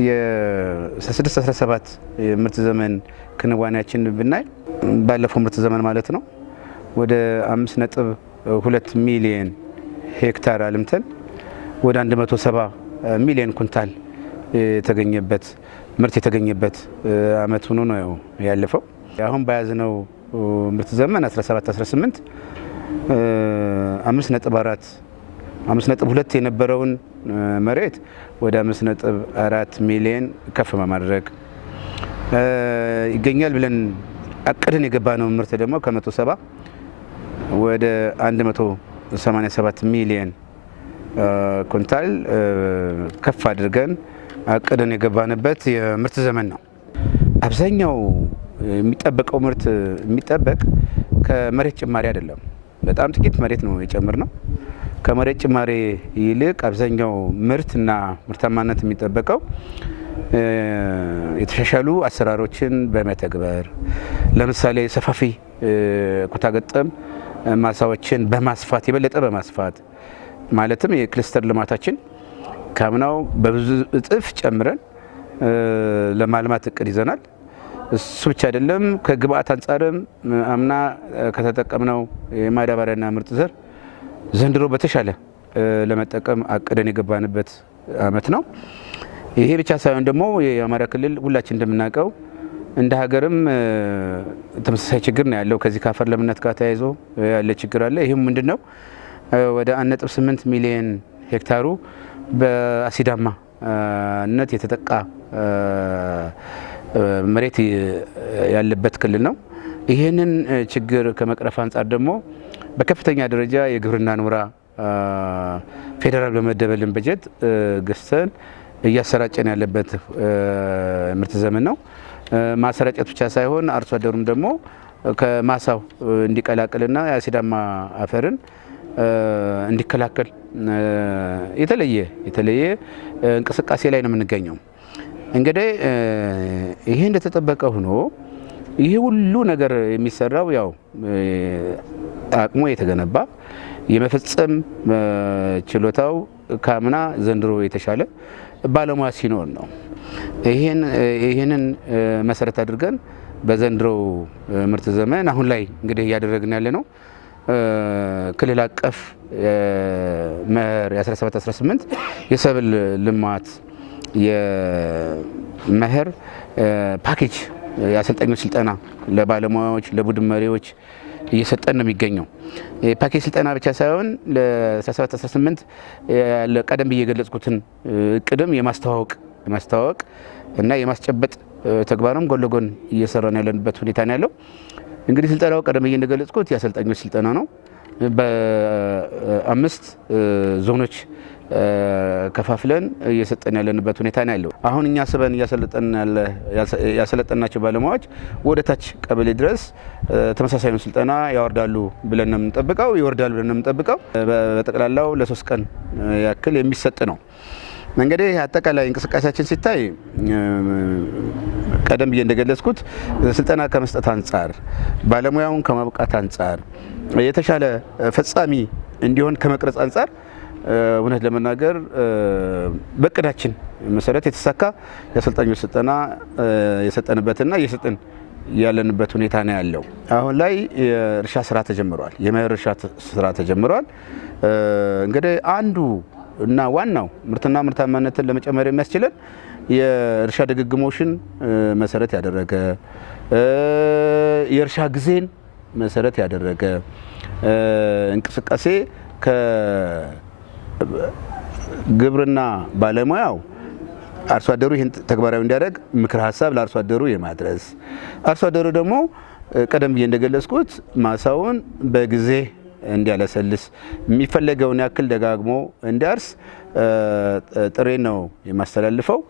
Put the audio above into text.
የ16-17 ምርት ዘመን ክንዋኔያችን ብናይ ባለፈው ምርት ዘመን ማለት ነው ወደ 5.2 ሚሊዮን ሄክታር አልምተን ወደ 170 ሚሊዮን ኩንታል የተገኘበት ምርት የተገኘበት አመት ሆኖ ነው ያለፈው። አሁን በያዝነው ምርት ዘመን 17-18 5.2 የነበረውን መሬት ወደ 5.4 ሚሊዮን ከፍ በማድረግ ይገኛል ብለን አቅደን የገባነው ምርት ደግሞ ከ170 ወደ 187 ሚሊዮን ኩንታል ከፍ አድርገን አቅደን የገባንበት የምርት ዘመን ነው። አብዛኛው የሚጠበቀው ምርት የሚጠበቅ ከመሬት ጭማሪ አይደለም። በጣም ጥቂት መሬት ነው የጨመርነው። ከመሬት ጭማሪ ይልቅ አብዛኛው ምርትና ምርታማነት የሚጠበቀው የተሻሻሉ አሰራሮችን በመተግበር ለምሳሌ ሰፋፊ ኩታ ገጠም ማሳዎችን በማስፋት የበለጠ በማስፋት ማለትም የክለስተር ልማታችን ካምናው በብዙ እጥፍ ጨምረን ለማልማት እቅድ ይዘናል። እሱ ብቻ አይደለም፣ ከግብአት አንጻርም አምና ከተጠቀምነው የማዳበሪያና ምርጥ ዘር ዘንድሮ በተሻለ ለመጠቀም አቅደን የገባንበት አመት ነው። ይሄ ብቻ ሳይሆን ደግሞ የአማራ ክልል ሁላችን እንደምናውቀው እንደ ሀገርም ተመሳሳይ ችግር ነው ያለው። ከዚህ ከአፈር ለምነት ጋር ተያይዞ ያለ ችግር አለ። ይህም ምንድነው? ወደ 1.8 ሚሊዮን ሄክታሩ በአሲዳማነት የተጠቃ መሬት ያለበት ክልል ነው። ይህንን ችግር ከመቅረፍ አንጻር ደግሞ በከፍተኛ ደረጃ የግብርና ኖራ ፌዴራል በመደበልን በጀት ገዝተን እያሰራጨን ያለበት ምርት ዘመን ነው። ማሰራጨት ብቻ ሳይሆን አርሶ አደሩም ደግሞ ከማሳው እንዲቀላቅልና የአሲዳማ አፈርን እንዲከላከል የተለየ እንቅስቃሴ ላይ ነው የምንገኘው። እንግዲህ ይሄ እንደተጠበቀ ሆኖ ይሄ ሁሉ ነገር የሚሰራው ያው አቅሙ የተገነባ የመፈጸም ችሎታው ካምና ዘንድሮ የተሻለ ባለሙያ ሲኖር ነው። ይሄንን መሰረት አድርገን በዘንድሮ ምርት ዘመን አሁን ላይ እንግዲህ እያደረግን ያለ ነው ክልል አቀፍ መኸር የ17-18 የሰብል ልማት የመኸር ፓኬጅ የአሰልጣኞች ስልጠና ለባለሙያዎች ለቡድን መሪዎች እየሰጠን ነው የሚገኘው። ፓኬጅ ስልጠና ብቻ ሳይሆን ለ17-18 ቀደም ብዬ የገለጽኩትን እቅድም የማስተዋወቅ እና የማስጨበጥ ተግባርም ጎን ለጎን እየሰራን ያለንበት ሁኔታ ነው ያለው። እንግዲህ ስልጠናው ቀደም ብዬ እንደገለጽኩት የአሰልጣኞች ስልጠና ነው። በ5 ዞኖች ከፋፍለን እየሰጠን ያለንበት ሁኔታ ነው ያለው። አሁን እኛ ስበን ያሰለጠናቸው ባለሙያዎች ወደ ታች ቀበሌ ድረስ ተመሳሳዩን ስልጠና ያወርዳሉ ብለን ነው የምንጠብቀው፣ ይወርዳሉ ብለን ነው የምንጠብቀው። በጠቅላላው ለ3 ቀን ያክል የሚሰጥ ነው። እንግዲህ አጠቃላይ እንቅስቃሴያችን ሲታይ ቀደም ብዬ እንደገለጽኩት ስልጠና ከመስጠት አንጻር ባለሙያውን ከማብቃት አንጻር የተሻለ ፈጻሚ እንዲሆን ከመቅረጽ አንጻር እውነት ለመናገር በእቅዳችን መሰረት የተሳካ የአሰልጣኞች ስልጠና የሰጠንበትና እየሰጠን ያለንበት ሁኔታ ነው ያለው። አሁን ላይ የእርሻ ስራ ተጀምሯል። የመኸር እርሻ ስራ ተጀምሯል። እንግዲህ አንዱ እና ዋናው ምርትና ምርታማነትን ለመጨመር የሚያስችለን የእርሻ ድግግሞሽን መሰረት ያደረገ የእርሻ ጊዜን መሰረት ያደረገ እንቅስቃሴ ከግብርና ባለሙያው አርሶ አደሩ ይህን ተግባራዊ እንዲያደርግ ምክር ሀሳብ ለአርሶ አደሩ የማድረስ አርሶ አደሩ ደግሞ ቀደም ብዬ እንደገለጽኩት ማሳውን በጊዜ እንዲያለሰልስ የሚፈለገውን ያክል ደጋግሞ እንዲያርስ ጥሬ ነው የማስተላልፈው።